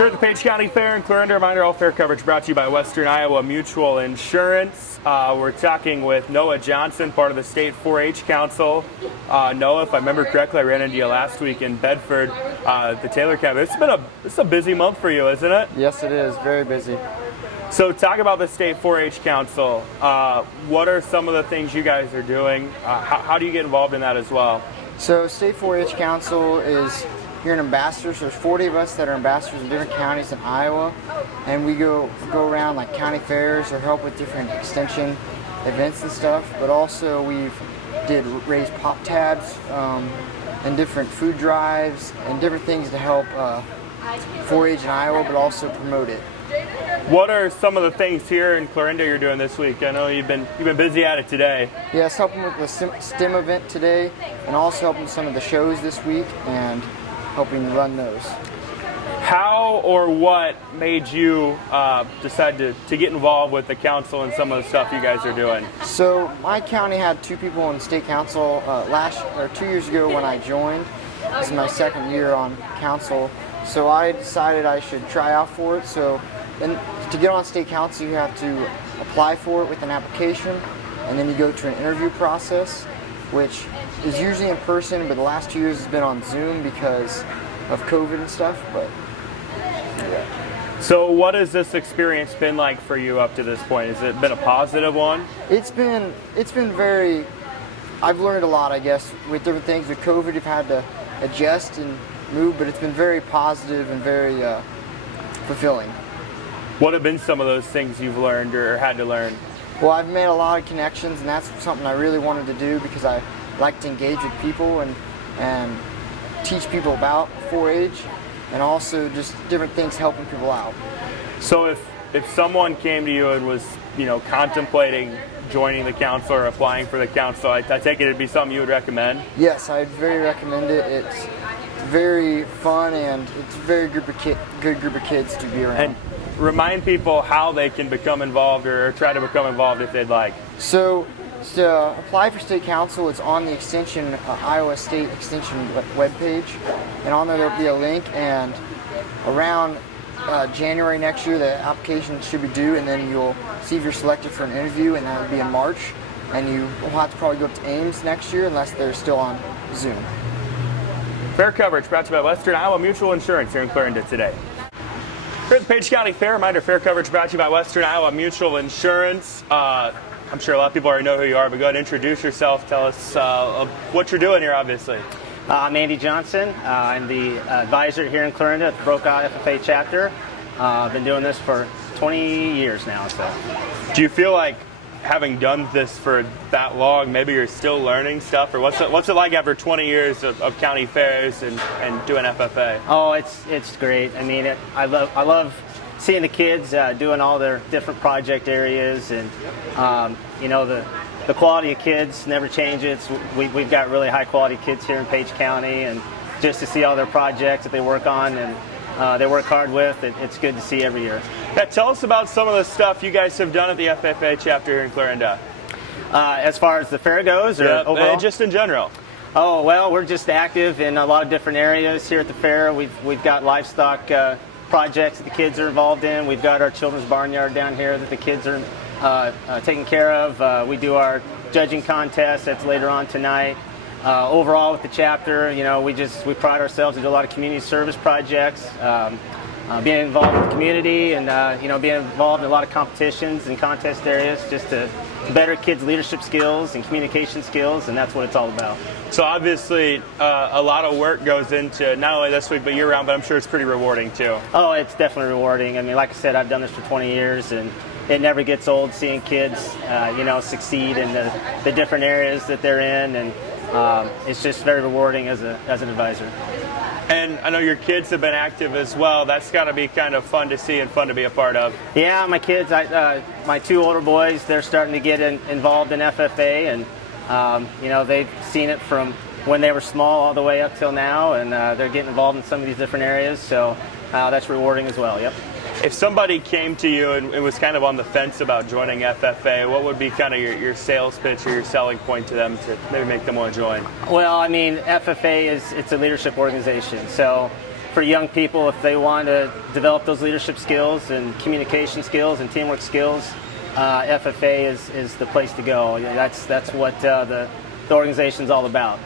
Here at the Page County Fair in Clarinda, reminder all fair coverage brought to you by Western Iowa Mutual Insurance. We're talking with Noah Johnson, part of the State 4-H Council. Noah, if I remember correctly, I ran into you last week in Bedford, the Taylor Camp. It's a busy month for you, isn't it? Yes, it is. Very busy. So talk about the State 4-H Council. What are some of the things you guys are doing? How do you get involved in that as well? So State 4-H Council is here in ambassadors. There's 40 of us that are ambassadors in different counties in Iowa, and we go around like county fairs or help with different extension events and stuff. But also we've did raise pop tabs and different food drives and different things to help 4-H in Iowa, but also promote it. What are some of the things here in Clarinda you're doing this week? I know you've been busy at it today. Yes, helping with the STEM event today, and also helping with some of the shows this week and helping run those. How or what made you decide to get involved with the council and some of the stuff you guys are doing? So my county had 2 people on the state council 2 years ago when I joined. This is my second year on council, so I decided I should try out for it. So to get on state council, you have to apply for it with an application, and then you go to an interview process, which is usually in person, but the last 2 years has been on Zoom because of COVID and stuff. But yeah. So what has this experience been like for you up to this point? Has it been a positive one? It's been very, I've learned a lot, I guess, with different things. With COVID, you've had to adjust and move, but it's been very positive and very fulfilling. What have been some of those things you've learned or had to learn? Well, I've made a lot of connections, and that's something I really wanted to do because I like to engage with people and teach people about 4-H, and also just different things helping people out. So if someone came to you and was, contemplating joining the council or applying for the council, I take it it'd be something you would recommend? Yes, I'd very recommend it. It's very fun, and it's a very good group of kids to be around. And remind people how they can become involved or try to become involved if they'd like. So to apply for state council, it's on the extension Iowa State Extension webpage, and on there there'll be a link, and around January next year the application should be due, and then you'll see if you're selected for an interview, and that will be in March, and you will have to probably go up to Ames next year unless they're still on Zoom. Fair coverage brought to you by Western Iowa Mutual Insurance here in Clarinda today. Here at the Page County Fair, reminder, fair coverage brought to you by Western Iowa Mutual Insurance. I'm sure a lot of people already know who you are, but go ahead and introduce yourself. Tell us what you're doing here, obviously. I'm Andy Johnson. I'm the advisor here in Clarinda at the Brokaw FFA chapter. I've been doing this for 20 years now. So, do you feel like, having done this for that long, maybe you're still learning stuff, or what's it like after 20 years of county fairs and doing FFA? Oh, it's great. I mean, I love seeing the kids doing all their different project areas, and the quality of kids never changes. We've got really high quality kids here in Page County, and just to see all their projects that they work on and they work hard with, it's good to see every year. Yeah, tell us about some of the stuff you guys have done at the FFA chapter here in Clarinda. As far as the fair goes, or overall? Just in general. Oh, well, we're just active in a lot of different areas here at the fair. We've got livestock projects that the kids are involved in. We've got our children's barnyard down here that the kids are taking care of. We do our judging contest that's later on tonight. Overall with the chapter, we pride ourselves to do a lot of community service projects, being involved with the community, and being involved in a lot of competitions and contest areas just to better kids' leadership skills and communication skills, and that's what it's all about. So obviously a lot of work goes into not only this week but year-round, but I'm sure it's pretty rewarding too. Oh, it's definitely rewarding. I mean, like I said, I've done this for 20 years, and it never gets old seeing kids succeed in the different areas that they're in, and it's just very rewarding as an advisor. And I know your kids have been active as well. That's got to be kind of fun to see and fun to be a part of. Yeah, my kids, my 2 older boys, they're starting to get involved in FFA, and they've seen it from when they were small all the way up till now, and they're getting involved in some of these different areas, so that's rewarding as well. Yep. If somebody came to you and was kind of on the fence about joining FFA, what would be kind of your sales pitch or your selling point to them to maybe make them want to join? Well, I mean, FFA it's a leadership organization, so for young people, if they want to develop those leadership skills and communication skills and teamwork skills, FFA is the place to go. That's what the organization's all about.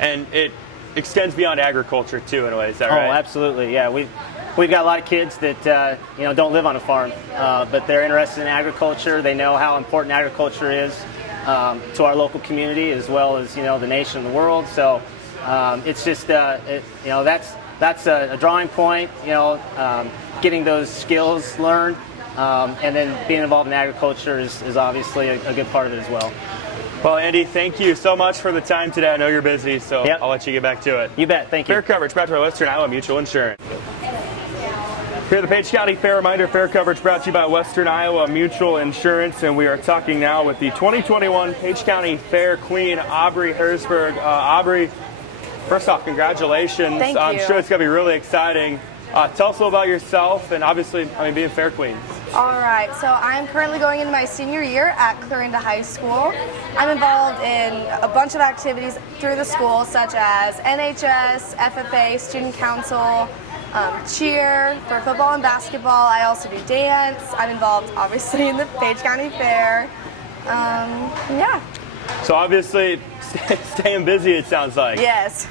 And it extends beyond agriculture too, in a way. Is that right? Oh, absolutely. Yeah, we've got a lot of kids that don't live on a farm, but they're interested in agriculture. They know how important agriculture is to our local community as well as the nation and the world. So it's just that's a drawing point. Getting those skills learned, and then being involved in agriculture is obviously a good part of it as well. Well, Andy, thank you so much for the time today. I know you're busy, so Yep. I'll let you get back to it. You bet. Thank you. Fair coverage brought to you by Western Iowa Mutual Insurance. Here at the Page County Fair Reminder, fair coverage brought to you by Western Iowa Mutual Insurance, and we are talking now with the 2021 Page County Fair Queen, Aubrey Herzberg. Aubrey, first off, congratulations. Thank I'm you. sure it's going to be really exciting. Tell us a little about yourself and obviously, being Fair Queen. All right, so I'm currently going into my senior year at Clarinda High School. I'm involved in a bunch of activities through the school, such as NHS, FFA, Student Council, cheer for football and basketball. I also do dance. I'm involved, obviously, in the Page County Fair. Yeah. So obviously, staying busy, it sounds like. Yes.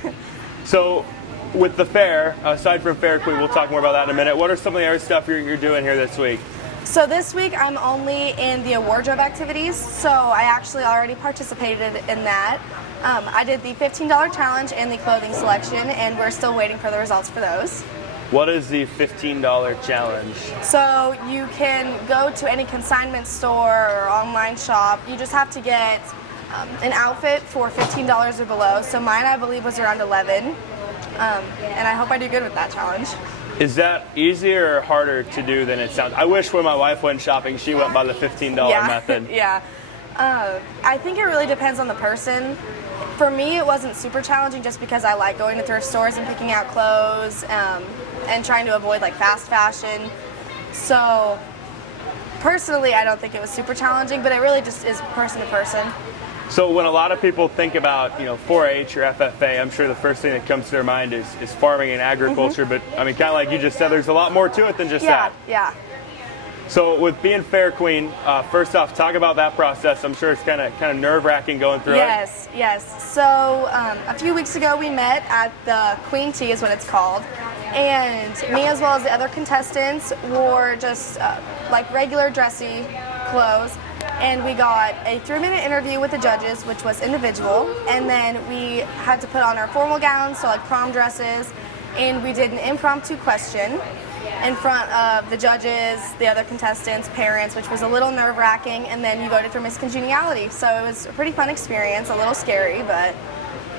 So with the fair, aside from Fair Queen, we'll talk more about that in a minute. What are some of the other stuff you're doing here this week? So this week I'm only in the wardrobe activities, so I actually already participated in that. I did the $15 challenge and the clothing selection, and we're still waiting for the results for those. What is the $15 challenge? So you can go to any consignment store or online shop. You just have to get an outfit for $15 or below. So mine, I believe, was around $11, and I hope I do good with that challenge. Is that easier or harder to do than it sounds? I wish when my wife went shopping, she went by the $15 method. Yeah. I think it really depends on the person. For me, it wasn't super challenging just because I like going to thrift stores and picking out clothes and trying to avoid like fast fashion. So personally, I don't think it was super challenging, but it really just is person to person. So when a lot of people think about 4-H or FFA, I'm sure the first thing that comes to their mind is farming and agriculture. But kind of like you just said, there's a lot more to it than just that. Yeah. So with being Fair Queen, first off, talk about that process. I'm sure it's kind of nerve-wracking going through it. Yes. So a few weeks ago we met at the Queen Tea is what it's called, and me as well as the other contestants wore just like regular dressy clothes, and we got a 3-minute interview with the judges, which was individual, and then we had to put on our formal gowns, so like prom dresses, and we did an impromptu question in front of the judges, the other contestants, parents, which was a little nerve-wracking, and then you voted for Miss Congeniality. So it was a pretty fun experience, a little scary, but...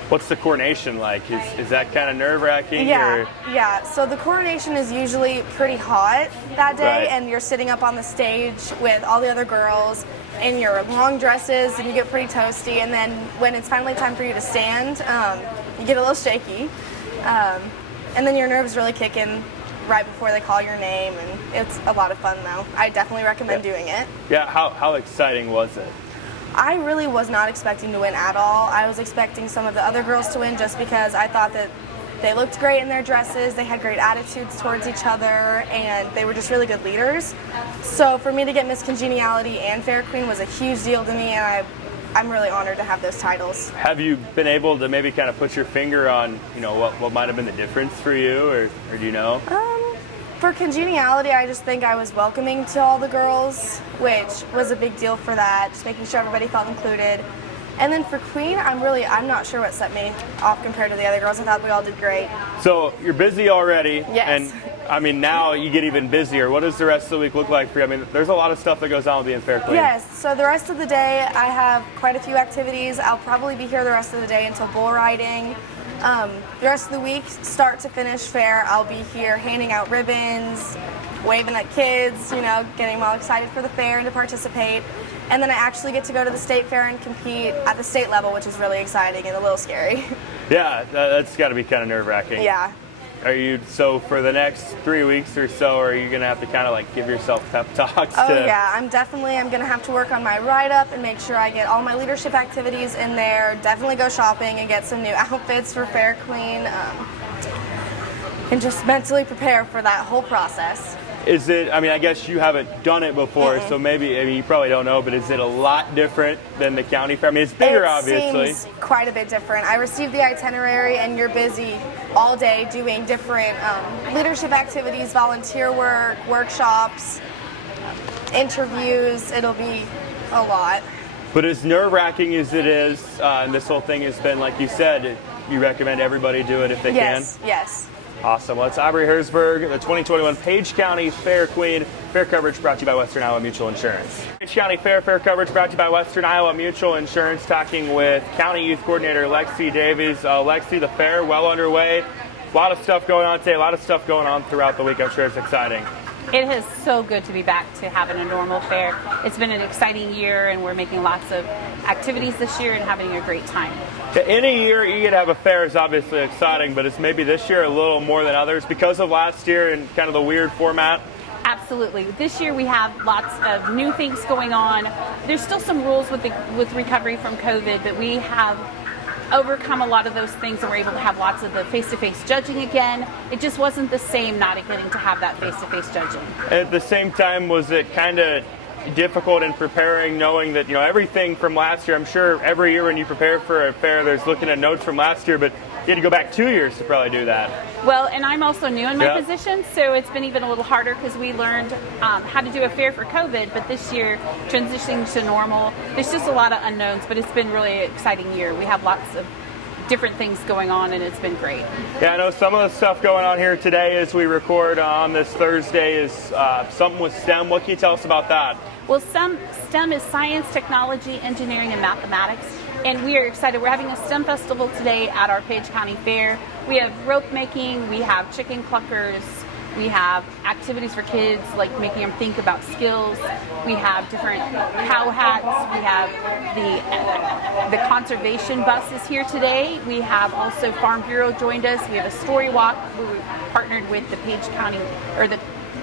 What's the coronation like? Is that kind of nerve-wracking? Yeah. So the coronation is usually pretty hot that day, Right. and you're sitting up on the stage with all the other girls in your long dresses, and you get pretty toasty, and then when it's finally time for you to stand, you get a little shaky, and then your nerves really kick in right before they call your name, and it's a lot of fun though. I definitely recommend doing it. Yeah, how exciting was it? I really was not expecting to win at all. I was expecting some of the other girls to win just because I thought that they looked great in their dresses, they had great attitudes towards each other, and they were just really good leaders. So for me to get Miss Congeniality and Fair Queen was a huge deal to me, and I'm really honored to have those titles. Have you been able to maybe kind of put your finger on, what might have been the difference for you, or do you know? For Congeniality, I just think I was welcoming to all the girls, which was a big deal for that, just making sure everybody felt included. And then for Queen, I'm not sure what set me off compared to the other girls. I thought we all did great. So you're busy already. Yes. And now you get even busier. What does the rest of the week look like for you? There's a lot of stuff that goes on with being Fair Queen. Yes, so the rest of the day, I have quite a few activities. I'll probably be here the rest of the day until bull riding. The rest of the week, start to finish fair, I'll be here handing out ribbons, waving at kids, getting them all excited for the fair and to participate. And then I actually get to go to the state fair and compete at the state level, which is really exciting and a little scary. Yeah, that's got to be kind of nerve-wracking. Yeah. So for the next 3 weeks or so, are you going to have to kind of give yourself pep talks? Oh yeah, I'm going to have to work on my write-up and make sure I get all my leadership activities in there, definitely go shopping and get some new outfits for Fair Queen. and just mentally prepare for that whole process. Is it, I mean, I guess you haven't done it before, so maybe, I mean, you probably don't know, but is it a lot different than the county fair? I mean, it's bigger, obviously. It seems quite a bit different. I received the itinerary, and you're busy all day doing different leadership activities, volunteer work, workshops, interviews. It'll be a lot. But as nerve-wracking as it is, and this whole thing has been, like you said, you recommend everybody do it if they can? Yes. Awesome. Well, it's Aubrey Herzberg, the 2021 Page County Fair Queen. Fair coverage brought to you by Western Iowa Mutual Insurance. Page County Fair coverage brought to you by Western Iowa Mutual Insurance. Talking with County Youth Coordinator Lexi Davies. Lexi, the fair well underway. A lot of stuff going on today. A lot of stuff going on throughout the week. I'm sure it's exciting. It is so good to be back to having a normal fair. It's been an exciting year, and we're making lots of activities this year and having a great time. Any year you could have a fair is obviously exciting, but it's maybe this year a little more than others because of last year and kind of the weird format. Absolutely. This year we have lots of new things going on. There's still some rules with recovery from COVID, but we have overcome a lot of those things, and we're able to have lots of the face-to-face judging again. It just wasn't the same not getting to have that face-to-face judging. At the same time, was it kind of difficult in preparing, knowing that, you know, everything from last year? I'm sure every year when you prepare for a fair, there's looking at notes from last year, but you had to go back 2 years to probably do that. Well, and I'm also new in my position, so it's been even a little harder because we learned how to do a fair for COVID, but this year, transitioning to normal, there's just a lot of unknowns, but it's been really an exciting year. We have lots of different things going on, and it's been great. Yeah, I know some of the stuff going on here today as we record on this Thursday is something with STEM. What can you tell us about that? Well, STEM is science, technology, engineering, and mathematics. And we are excited. We're having a STEM festival today at our Page County Fair. We have rope making, we have chicken cluckers, we have activities for kids like making them think about skills. We have different cow hats. We have the conservation bus is here today. We have also Farm Bureau joined us. We have a story walk where we partnered with the Page County or the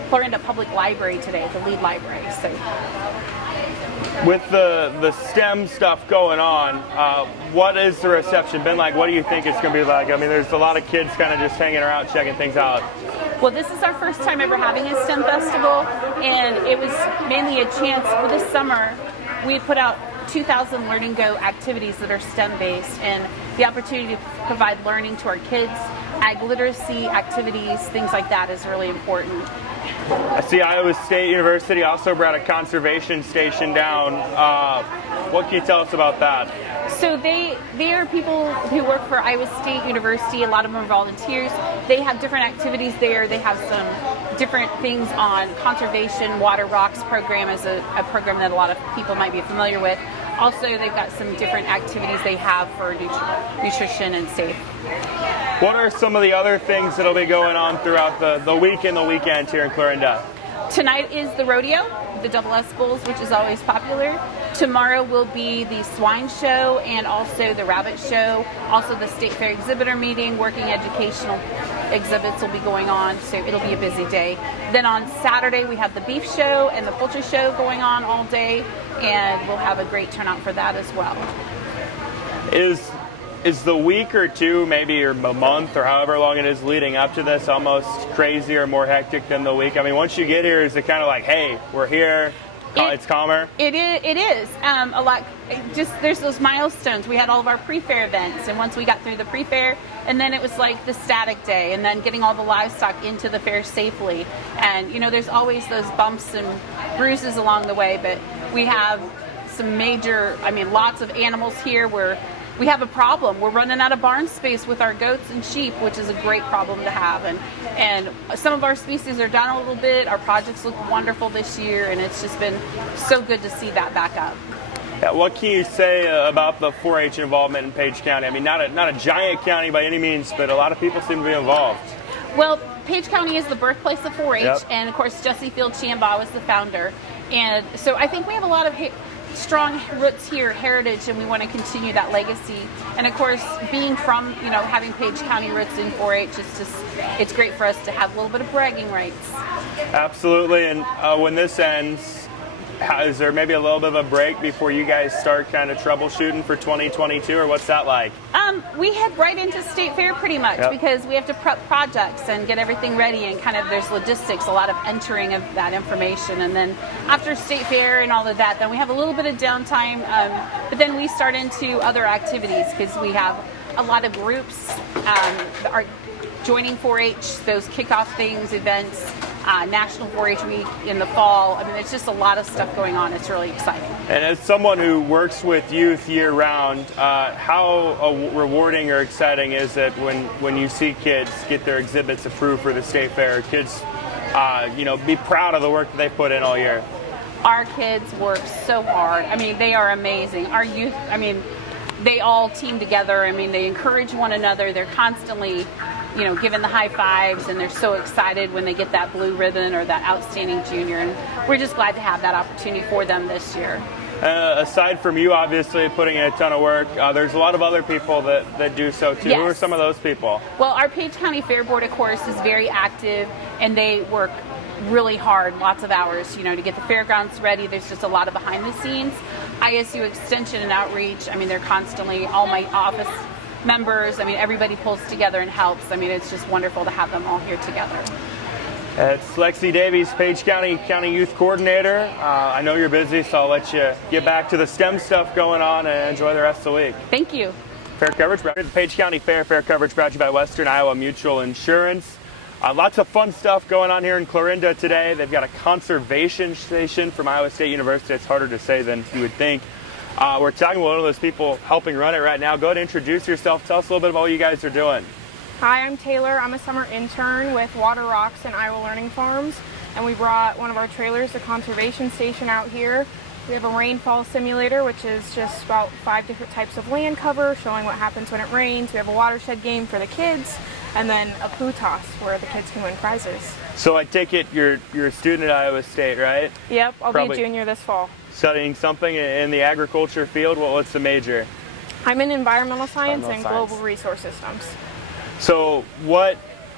Florinda Public Library today, the lead library. So, with the STEM stuff going on, what is the reception been like? What do you think it's going to be like? I mean, there's a lot of kids kind of just hanging around, checking things out. Well, this is our first time ever having a STEM festival, and it was mainly a chance for this summer. We put out 2,000 Learning Go activities that are STEM-based, and the opportunity to provide learning to our kids, ag literacy activities, things like that is really important. I see Iowa State University also brought a conservation station down. What can you tell us about that? So they are people who work for Iowa State University. A lot of them are volunteers. They have different activities there. They have some different things on conservation. Water Rocks program is a program that a lot of people might be familiar with. Also, they've got some different activities they have for nutrition and safe. What are some of the other things that'll be going on throughout the week and the weekend here in Florinda? Tonight is the Rodeo, the Double S Bulls, which is always popular. Tomorrow will be the Swine Show and also the Rabbit Show. Also the State Fair Exhibitor Meeting, working educational exhibits will be going on, so it'll be a busy day. Then on Saturday we have the Beef Show and the Poultry Show going on all day, and we'll have a great turnout for that as well. Is the week or two, maybe, or a month, or however long it is leading up to this almost crazy or more hectic than the week? I mean, once you get here, is it kind of like, hey, we're here, it's calmer? It is. A lot. There's those milestones. We had all of our pre-fair events, and once we got through the pre-fair, and then it was like the static day, and then getting all the livestock into the fair safely. And, you know, there's always those bumps and bruises along the way, but we have some lots of animals here where we have a problem. We're running out of barn space with our goats and sheep, which is a great problem to have. And some of our species are down a little bit. Our projects look wonderful this year, and it's just been so good to see that back up. Yeah, what can you say about the 4-H involvement in Page County? I mean, not a giant county by any means, but a lot of people seem to be involved. Well, Page County is the birthplace of 4-H, Yep. and of course Jesse Field Chambaugh was the founder. And so I think we have a lot of strong roots here, heritage, and we want to continue that legacy. And of course, being from, having Page County roots in 4-H, it's great for us to have a little bit of bragging rights. Absolutely, and when this ends, Is there maybe a little bit of a break before you guys start kind of troubleshooting for 2022, or what's that like? We head right into State Fair pretty much because we have to prep projects and get everything ready, and kind of there's logistics, a lot of entering of that information, and then after State Fair and all of that, then we have a little bit of downtime, but then we start into other activities because we have a lot of groups that are joining 4-H, those kickoff things, events, National 4-H Week in the fall. I mean, there's just a lot of stuff going on. It's really exciting. And as someone who works with youth year-round, how rewarding or exciting is it when you see kids get their exhibits approved for the State Fair? Kids, be proud of the work that they put in all year. Our kids work so hard. I mean, they are amazing. Our youth, I mean, they all team together. I mean, they encourage one another. They're constantly giving the high fives, and they're so excited when they get that blue ribbon or that outstanding junior, and we're just glad to have that opportunity for them this year. Aside from you obviously putting in a ton of work, there's a lot of other people that do so too. Yes. Who are some of those people? Well, our Page County Fair Board, of course, is very active, and they work really hard, lots of hours, to get the fairgrounds ready. There's just a lot of behind the scenes. ISU Extension and Outreach, I mean, they're constantly, all my office members, I mean, everybody pulls together and helps. I mean, it's just wonderful to have them all here together. It's Lexi Davies, Page County Youth Coordinator. I know you're busy, so I'll let you get back to the STEM stuff going on and enjoy the rest of the week. Thank you. Fair coverage brought to you by the Page County Fair coverage brought to you by Western Iowa Mutual Insurance. Lots of fun stuff going on here in Clarinda today. They've got a conservation station from Iowa State University. It's harder to say than you would think. We're talking with one of those people helping run it right now. Go ahead and introduce yourself. Tell us a little bit about what you guys are doing. Hi, I'm Taylor. I'm a summer intern with Water Rocks and Iowa Learning Farms, and we brought one of our trailers, the conservation station, out here. We have a rainfall simulator, which is just about 5 different types of land cover, showing what happens when it rains. We have a watershed game for the kids, and then a poo toss where the kids can win prizes. So I take it you're a student at Iowa State, right? Yep, I'll Probably be a junior this fall. Studying something in the agriculture field. What's the major? I'm in environmental science and global resource systems. So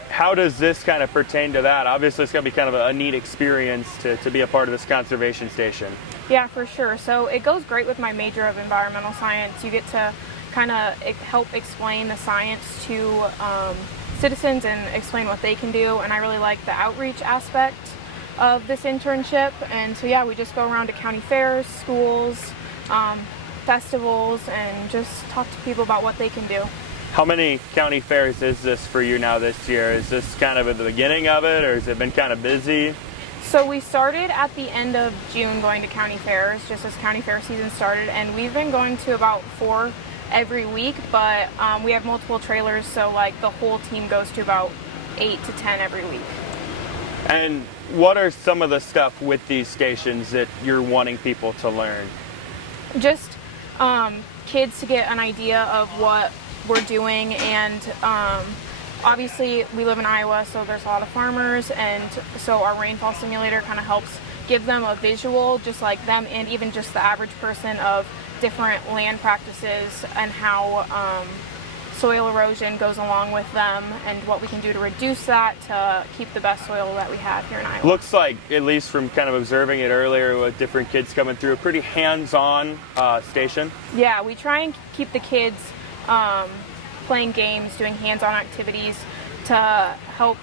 how does this kind of pertain to that? Obviously, it's going to be kind of a neat experience to be a part of this conservation station. Yeah, for sure. So it goes great with my major of environmental science. You get to kind of help explain the science to citizens and explain what they can do. And I really like the outreach aspect of this internship. And so, yeah, we just go around to county fairs, schools, festivals, and just talk to people about what they can do. How many county fairs is this for you now this year? Is this kind of at the beginning of it, or has it been kind of busy? So we started at the end of June going to county fairs, just as county fair season started, and we've been going to about 4 every week, but we have multiple trailers, so like the whole team goes to about 8 to 10 every week. And what are some of the stuff with these stations that you're wanting people to learn? Just kids to get an idea of what we're doing, and obviously we live in Iowa, so there's a lot of farmers, and so our rainfall simulator kind of helps give them a visual, just like them and even just the average person, of different land practices and how soil erosion goes along with them and what we can do to reduce that to keep the best soil that we have here in Iowa. Looks like, at least from kind of observing it earlier with different kids coming through, a pretty hands-on station. Yeah, we try and keep the kids playing games, doing hands-on activities to help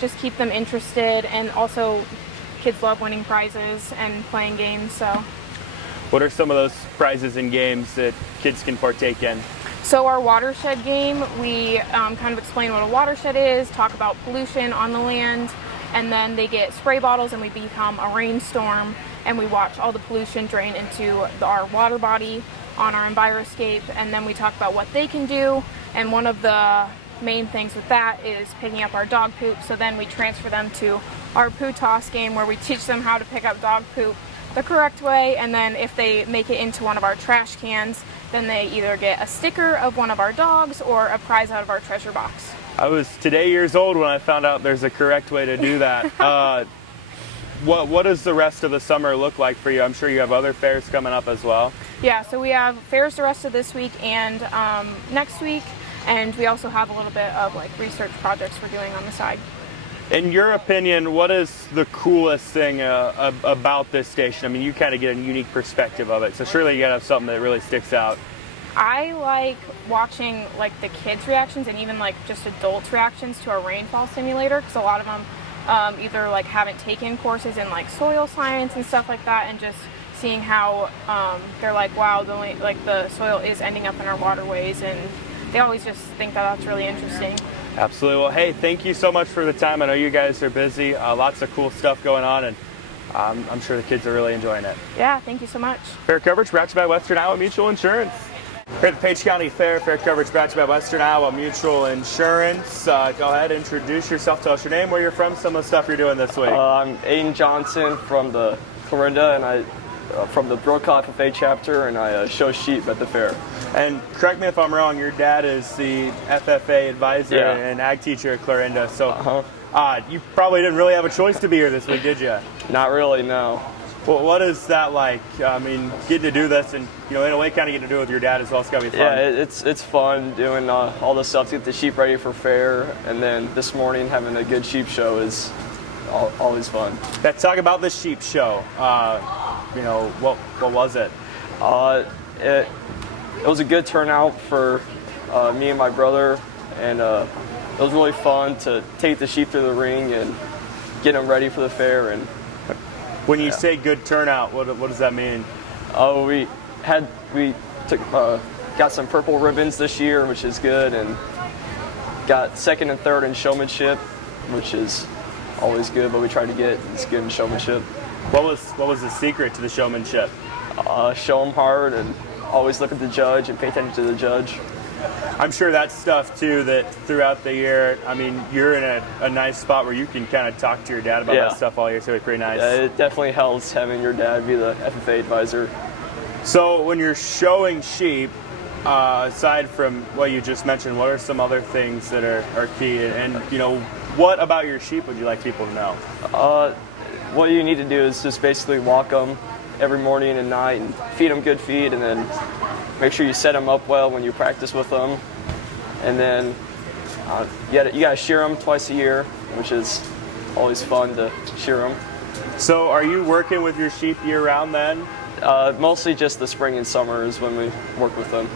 just keep them interested, and also kids love winning prizes and playing games. So what are some of those prizes and games that kids can partake in? So our watershed game, we kind of explain what a watershed is, talk about pollution on the land, and then they get spray bottles and we become a rainstorm, and we watch all the pollution drain into our water body on our Enviroscape, and then we talk about what they can do. And one of the main things with that is picking up our dog poop, so then we transfer them to our poo toss game where we teach them how to pick up dog poop the correct way, and then if they make it into one of our trash cans, then they either get a sticker of one of our dogs or a prize out of our treasure box. I was today years old when I found out there's a correct way to do that. What does the rest of the summer look like for you? I'm sure you have other fairs coming up as well. Yeah, so we have fairs the rest of this week and next week, and we also have a little bit of like research projects we're doing on the side. In your opinion, what is the coolest thing about this station? I mean, you kind of get a unique perspective of it, so surely you gotta have something that really sticks out. I like watching like the kids' reactions and even like just adults' reactions to our rainfall simulator, because a lot of them either like haven't taken courses in like soil science and stuff like that, and just seeing how they're like, wow, the soil is ending up in our waterways, and they always just think that that's really interesting. Absolutely. Well, hey, thank you so much for the time. I know you guys are busy. Lots of cool stuff going on, and I'm sure the kids are really enjoying it. Yeah, thank you so much. Fair coverage brought to you by Western Iowa Mutual Insurance. Here at the Page County Fair, fair coverage brought to you by Western Iowa Mutual Insurance. Go ahead, introduce yourself, tell us your name, where you're from, some of the stuff you're doing this week. I'm Aiden Johnson from the Clarinda, and I from the Brokaw FFA chapter, and I show sheep at the fair. And correct me if I'm wrong, your dad is the FFA advisor and ag teacher at Clarinda, so you probably didn't really have a choice to be here this week, did you? Not really, no. Well, what is that like? I mean, getting to do this, and in a way, kind of getting to do it with your dad as well. It's gotta be fun. Yeah, it's fun doing all the stuff to get the sheep ready for fair, and then this morning having a good sheep show is always fun. Let's talk about the sheep show. What was it? It was a good turnout for me and my brother, and it was really fun to take the sheep through the ring and get them ready for the fair. And when you say good turnout, what does that mean? We got some purple ribbons this year, which is good, and got second and third in showmanship, which is always good, but we try to get as good in showmanship. What was the secret to the showmanship? Show them hard and always look at the judge and pay attention to the judge. I'm sure that's stuff too that throughout the year, I mean, you're in a nice spot where you can kind of talk to your dad about that stuff all year, so it's pretty nice. Yeah, it definitely helps having your dad be the FFA advisor. So when you're showing sheep, aside from what you just mentioned, what are some other things that are key? And what about your sheep would you like people to know? What you need to do is just basically walk them every morning and night and feed them good feed, and then make sure you set them up well when you practice with them. And then you gotta shear them twice a year, which is always fun to shear them. So are you working with your sheep year round then? Mostly just the spring and summer is when we work with them.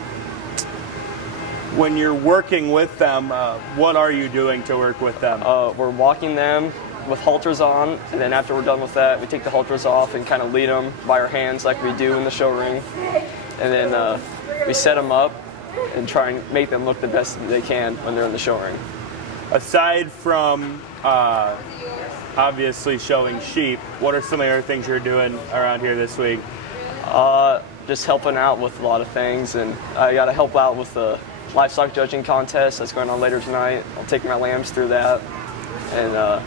When you're working with them, what are you doing to work with them? We're walking them with halters on, and then after we're done with that, we take the halters off and kind of lead them by our hands like we do in the show ring. And then we set them up and try and make them look the best they can when they're in the show ring. Aside from obviously showing sheep, what are some of the other things you're doing around here this week? Just helping out with a lot of things, and I got to help out with the livestock judging contest that's going on later tonight. I'll take my lambs through that, and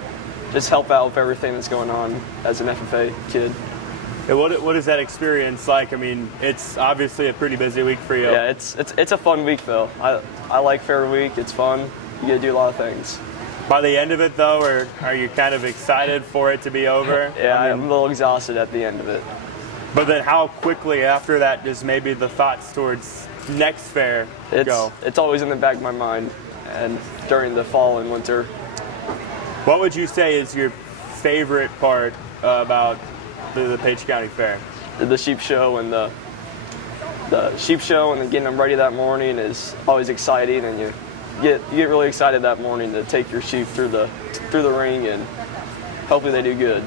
just help out with everything that's going on as an FFA kid. And what is that experience like? I mean, it's obviously a pretty busy week for you. Yeah, it's a fun week though. I like fair week. It's fun. You get to do a lot of things. By the end of it though, or are you kind of excited for it to be over? Yeah, I'm a little exhausted at the end of it. But then how quickly after that does maybe the thoughts towards next fair go? It's always in the back of my mind, and during the fall and winter. What would you say is your favorite part about the Page County Fair? The sheep show, and the sheep show, and then getting them ready that morning is always exciting, and you get really excited that morning to take your sheep through the ring, and hopefully they do good.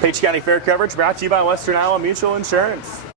Page County Fair coverage brought to you by Western Iowa Mutual Insurance.